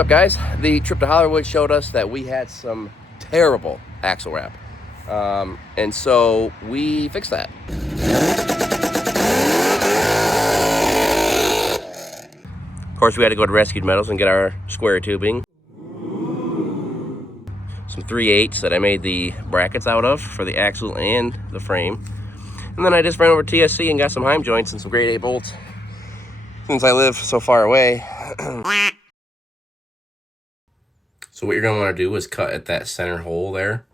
What's up, guys? The trip to Hollywood showed us that we had some terrible axle wrap, and so we fixed that. Of course, we had to go to Rescued Metals and get our square tubing, some 3/8 that I made the brackets out of for the axle and the frame, and then I just ran over to TSC and got some Heim joints and some grade 8 bolts since I live so far away. So what you're going to want to do is cut at that center hole there,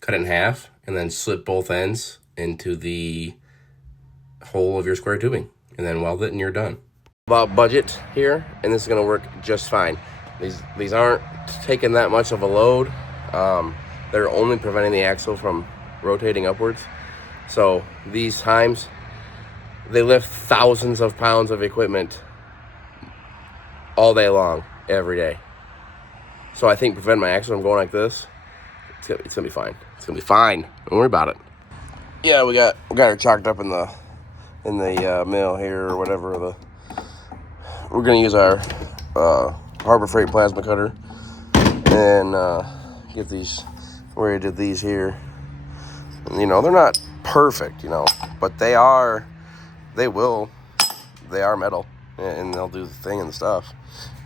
cut it in half, and then slip both ends into the hole of your square tubing, and then weld it, and you're done. About budget here, and this is going to work just fine. These aren't taking that much of a load. They're only preventing the axle from rotating upwards. So these Heims, they lift thousands of pounds of equipment all day long, every day. So I think prevent my axle from going like this. It's gonna be fine. It's gonna be fine. Don't worry about it. Yeah, we got her chalked up in the mill here or whatever. We're gonna use our Harbor Freight plasma cutter and get these. We already did these here. And, you know, they're not perfect, you know, but they are metal, and they'll do the thing and stuff.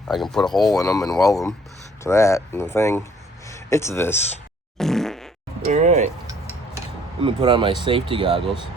I can put a hole in them and weld them to that, and the thing, it's this. All right, I'm gonna put on my safety goggles.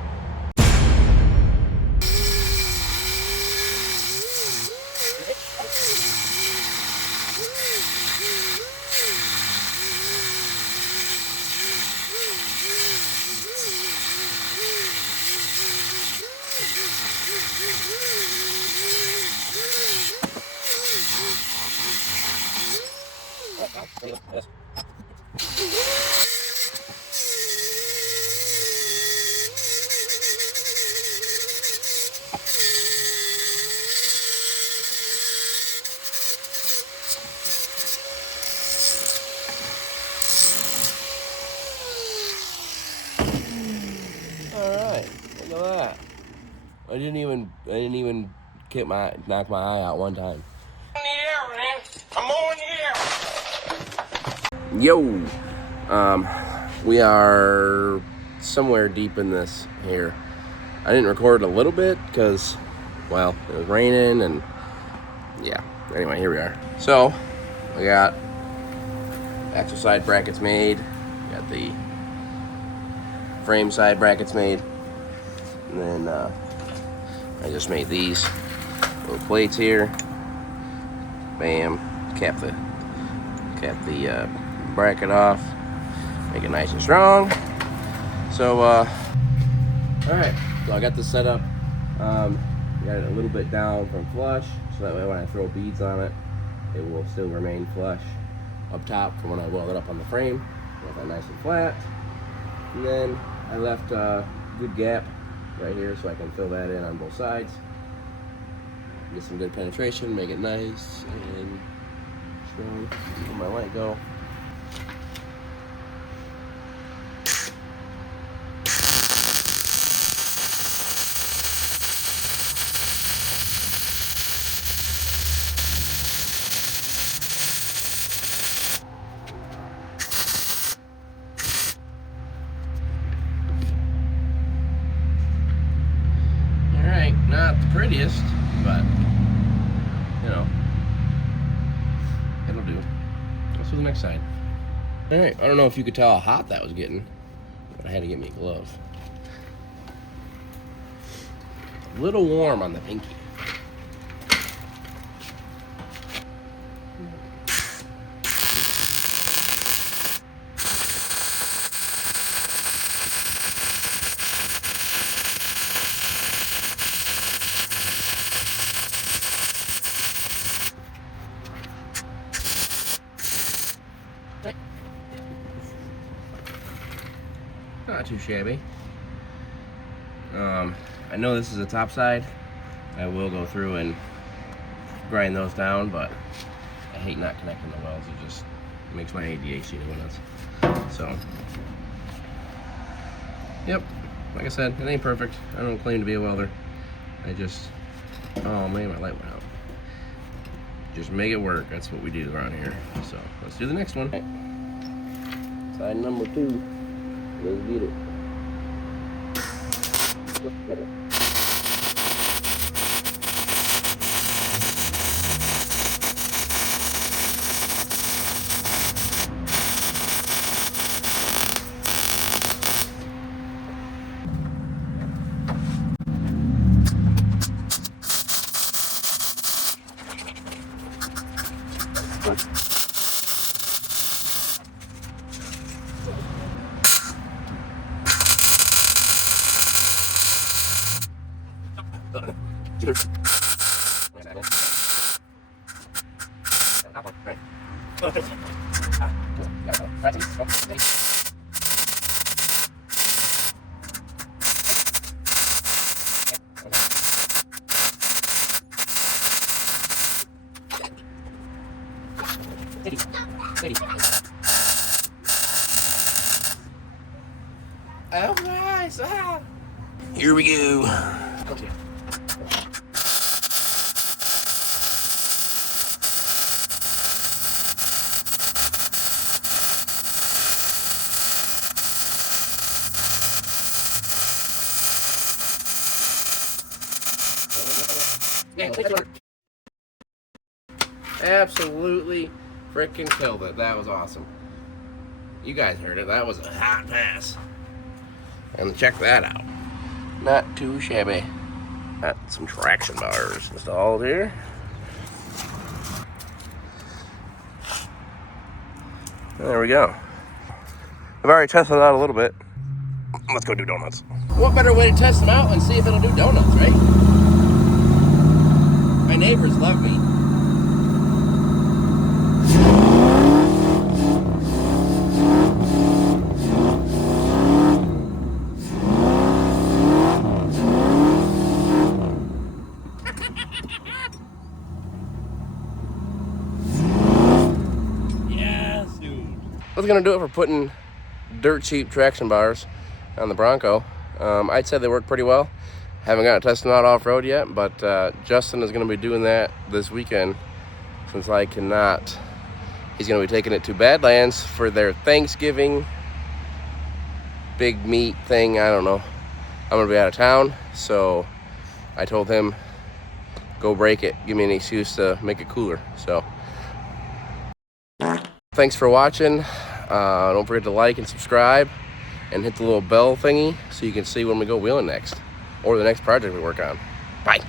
Alright, look at that. I didn't even knock my eye out one time. I'm on the air. Yo, we are somewhere deep in this here. I didn't record a little bit because, well, it was raining and yeah. Anyway, here we are. So, we got axle side brackets made. Got the frame side brackets made. And then I just made these little plates here. Bam. Cap the bracket off. Make it nice and strong. So, all right. So I got this set up. Got it a little bit down from flush, so that way when I throw beads on it, it will still remain flush up top from when I weld it up on the frame. Got that nice and flat. And then I left a good gap right here so I can fill that in on both sides. Get some good penetration, make it nice and strong. Let my light go. Not the prettiest, but you know, it'll do. Let's do the next side. All right, I don't know if you could tell how hot that was getting, but I had to get me a glove. A little warm on the pinky. Not too shabby. I know this is a top side. I will go through and grind those down, but I hate not connecting the welds. It just makes my ADHD go nuts. So, yep, like I said, it ain't perfect. I don't claim to be a welder. I just, oh man, my light went out. Just make it work. That's what we do around here. So let's do the next one. Okay. Side number 2. Let's get it. Let's get it. Oh, nice. Here we go. Absolutely freaking killed it. That was awesome. You guys heard it. That was a hot pass. And check that out. Not too shabby. Got some traction bars installed here. There we go. I've already tested it out a little bit. Let's go do donuts. What better way to test them out and see if it'll do donuts, right? My neighbors love me. That's gonna do it for putting dirt cheap traction bars on the Bronco. I'd say they work pretty well. Haven't got to test them out off-road yet, but Justin is gonna be doing that this weekend since I cannot. He's gonna be taking it to Badlands for their Thanksgiving big meat thing. I don't know. I'm gonna be out of town, so I told him go break it, give me an excuse to make it cooler. So thanks for watching. Don't forget to like and subscribe and hit the little bell thingy so you can see when we go wheeling next or the next project we work on. Bye.